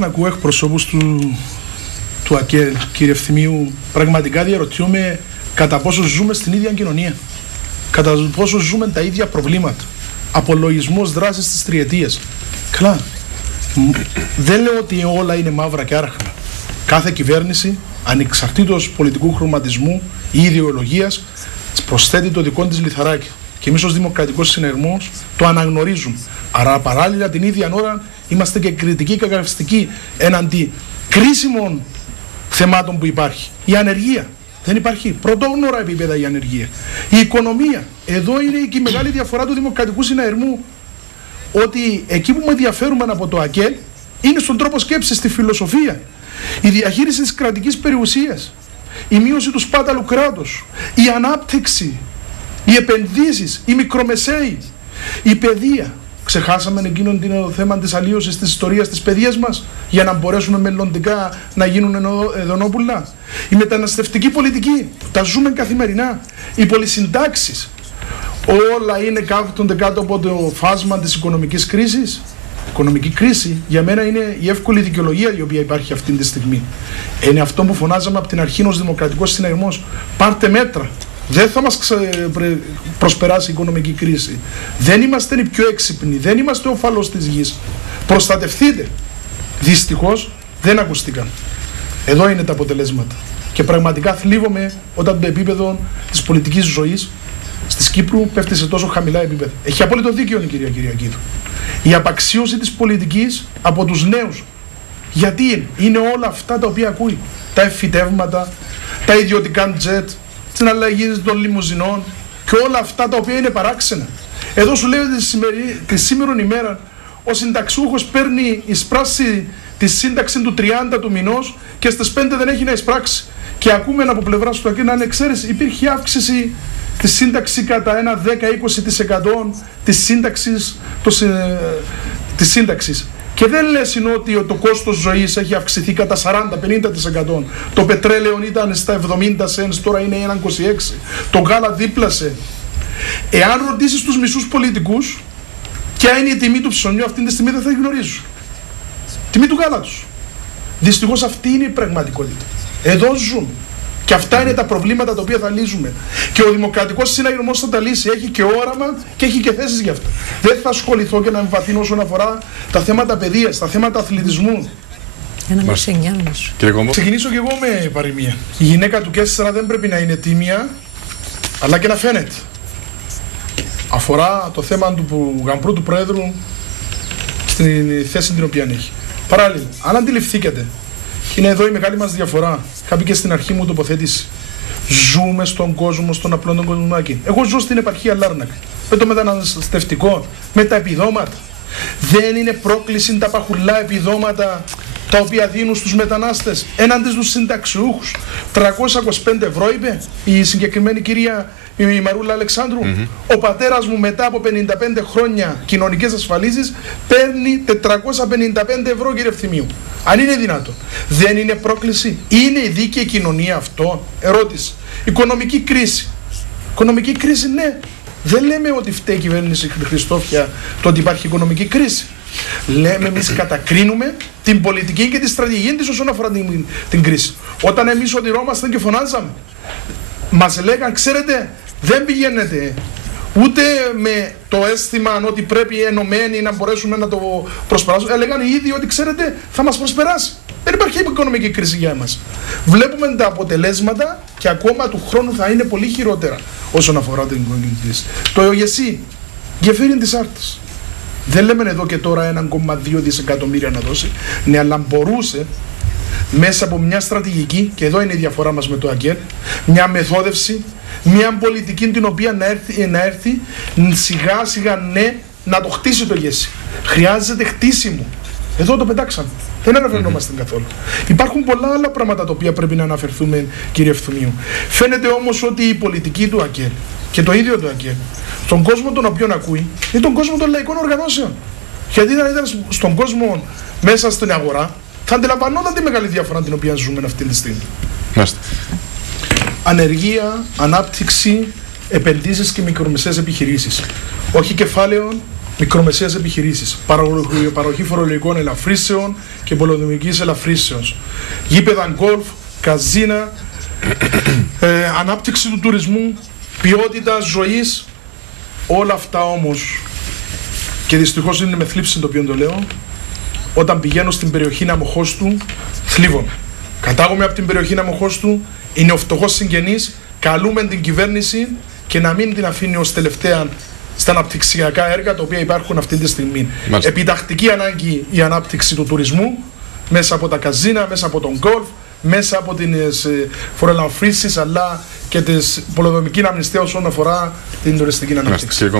Να ακούω εκπροσώπους του ΑΚΕΛ, κύριε Ευθυμίου, πραγματικά διαρωτιόμαι κατά πόσο ζούμε στην ίδια κοινωνία, κατά πόσο ζούμε τα ίδια προβλήματα. Απολογισμός δράσης της τριετίας. Καλά. Δεν λέω ότι όλα είναι μαύρα και άραχνα. Κάθε κυβέρνηση, ανεξαρτήτως πολιτικού χρωματισμού ή ιδεολογίας, προσθέτει το δικό της λιθαράκι. Και εμείς ως Δημοκρατικός Συναγερμός το αναγνωρίζουμε. Άρα παράλληλα την ίδια ώρα είμαστε και κριτικοί και καυστικοί έναντι κρίσιμων θεμάτων που υπάρχει. Η ανεργία. Δεν υπάρχει πρωτόγνωρα επίπεδα η ανεργία. Η οικονομία. Εδώ είναι και η μεγάλη διαφορά του Δημοκρατικού Συναγερμού. Ότι εκεί που με ενδιαφέρουμε από το ΑΚΕΛ είναι στον τρόπο σκέψης, στη φιλοσοφία. Η διαχείριση της κρατικής περιουσίας. Η μείωση του σπάταλου κράτους. Η ανάπτυξη. Οι επενδύσεις. Οι μικρομεσαίοι. Η παιδεία. Ξεχάσαμε εκείνο το θέμα της αλλίωσης της ιστορίας της παιδείας μας για να μπορέσουμε μελλοντικά να γίνουν εδωνόπουλα. Η μεταναστευτική πολιτική. Τα ζούμε καθημερινά. Οι πολυσυντάξεις. Όλα είναι κάθονται κάτω από το φάσμα της οικονομικής κρίσης. Η οικονομική κρίση για μένα είναι η εύκολη δικαιολογία η οποία υπάρχει αυτή τη στιγμή. Είναι αυτό που φωνάζαμε από την αρχή ως Δημοκρατικός Συναγερμός. Πάρτε μέτρα. Δεν θα μας προσπεράσει η οικονομική κρίση. Δεν είμαστε οι πιο έξυπνοι. Δεν είμαστε ο φαλός της γης. Προστατευτείτε. Δυστυχώς δεν ακούστηκαν. Εδώ είναι τα αποτελέσματα. Και πραγματικά θλίβομαι όταν το επίπεδο της πολιτικής ζωής της Κύπρου πέφτει σε τόσο χαμηλά επίπεδα. Έχει απόλυτο δίκιο η κυρία Κυριακίδου. Η απαξίωση της πολιτικής από τους νέους. Γιατί είναι όλα αυτά τα οποία ακούει. Τα εφητεύματα, τα ιδιωτικά τζετ, την αλλαγή των λιμουζινών και όλα αυτά τα οποία είναι παράξενα. Εδώ σου λέω τη σήμερον ημέρα ο συνταξιούχος παίρνει εισπράσει τη σύνταξη του 30 του μηνός και στις 5 δεν έχει να εισπράξει. Και ακούμε από πλευράς του ΑΚΕΛ να είναι εξαίρεση. Υπήρχε αύξηση τη σύνταξη κατά ένα 10-20% της σύνταξης. Και δεν λες είναι ότι το κόστος ζωής έχει αυξηθεί κατά 40-50%. Το πετρέλαιο ήταν στα 70 cents, τώρα είναι 1,26. Το γάλα δίπλασε. Εάν ρωτήσεις τους μισούς πολιτικούς ποια είναι η τιμή του ψωμιού αυτή τη στιγμή δεν θα γνωρίζουν. Τιμή του γάλατος. Δυστυχώς αυτή είναι η πραγματικότητα. Εδώ ζούμε. Και αυτά είναι τα προβλήματα τα οποία θα λύσουμε. Και ο Δημοκρατικός Συναγερμός θα τα λύσει. Έχει και όραμα και έχει και θέσεις γι' αυτά. Δεν θα ασχοληθώ και να εμβαθύνω όσον αφορά τα θέματα παιδείας, τα θέματα αθλητισμού. Ξεκινήσω και εγώ με παροιμία. Η γυναίκα του Κέσσερα δεν πρέπει να είναι τίμια, αλλά και να φαίνεται. Αφορά το θέμα του γαμπρού του Πρόεδρου στη θέση την οποία έχει. Παράλληλα, αν αντιληφθήκετε, είναι εδώ η μεγάλη μας διαφορά. Είχα πει και στην αρχή μου τοποθέτηση. Ζούμε στον κόσμο, στον απλό τον κοσμάκι. Εγώ ζω στην επαρχία Λάρνακα. Με το μεταναστευτικό, με τα επιδόματα. Δεν είναι πρόκληση τα παχουλά επιδόματα τα οποία δίνουν στους μετανάστες έναντι στους συνταξιούχους. 325 ευρώ είπε η συγκεκριμένη κυρία η Μαρούλα Αλεξάνδρου. Ο πατέρας μου μετά από 55 χρόνια κοινωνικές ασφαλίσεις παίρνει 455 ευρώ, κύριε Ευθυμίου. Αν είναι δυνατόν. Δεν είναι πρόκληση. Είναι η δίκαιη κοινωνία αυτό. Ερώτηση. Οικονομική κρίση. Οικονομική κρίση, ναι. Δεν λέμε ότι φταίει η κυβέρνηση Χριστόφια το ότι υπάρχει οικονομική κρίση. Λέμε εμείς κατακρίνουμε την πολιτική και τη στρατηγική της όσον αφορά την κρίση. Όταν εμείς οδηρώμασταν και φωνάζαμε, μας λέγαν, ξέρετε, δεν πηγαίνετε ούτε με το αίσθημα ότι πρέπει ενωμένοι να μπορέσουμε να το προσπεράσουμε. Έλεγαν οι ίδιοι ότι ξέρετε θα μας προσπεράσει. Δεν υπάρχει οικονομική κρίση για εμάς. Βλέπουμε τα αποτελέσματα και ακόμα του χρόνου θα είναι πολύ χειρότερα όσον αφορά την οικονομική κρίση. Το ΕΟΓΕΣΥ γεφύριν της άρτης. Δεν λέμε εδώ και τώρα 1,2 δισεκατομμύρια να δώσει. Ναι, αλλά μπορούσε μέσα από μια στρατηγική, και εδώ είναι η διαφορά μας με το ΑΚΕΛ, μια μεθόδευση, μια πολιτική την οποία να έρθει σιγά σιγά ναι να το χτίσει το ΕΟΓΕΣΥ. Χρειάζεται χτίσιμο. Εδώ το πετάξαμε. Δεν αναφερόμαστε καθόλου. Υπάρχουν πολλά άλλα πράγματα τα οποία πρέπει να αναφερθούμε, κύριε Ευθυμίου. Φαίνεται όμως ότι η πολιτική του ΑΚΕΛ και το ίδιο του ΑΚΕΛ, στον κόσμο τον οποίον ακούει, είναι τον κόσμο των λαϊκών οργανώσεων. Γιατί αν ήταν στον κόσμο μέσα στην αγορά, θα αντιλαμβανόταν τη μεγάλη διαφορά την οποία ζούμε αυτή τη στιγμή. Ανεργία, ανάπτυξη, επενδύσεις και μικρομεσαίες επιχειρήσεις. Όχι κεφάλαιων, μικρομεσαίες επιχειρήσεις, παροχή φορολογικών ελαφρύσεων και πολεοδομικής ελαφρύσεως, γήπεδα γκολφ, καζίνα, ανάπτυξη του τουρισμού, ποιότητα ζωής. Όλα αυτά όμως, και δυστυχώς είναι με θλίψη το οποίο το λέω, όταν πηγαίνω στην περιοχή Αμοχώστου, θλίβομαι. Κατάγομαι από την περιοχή Αμοχώστου, είναι ο φτωχός συγγενής, καλούμε την κυβέρνηση και να μην την αφήνει ως τελευταία στα αναπτυξιακά έργα τα οποία υπάρχουν αυτή τη στιγμή. Μάλιστα. Επιτακτική ανάγκη η ανάπτυξη του τουρισμού μέσα από τα καζίνα, μέσα από τον γκολφ, μέσα από τις φοροελαφρύσεις αλλά και τη πολεοδομική αμνηστία όσον αφορά την τουριστική ανάπτυξη.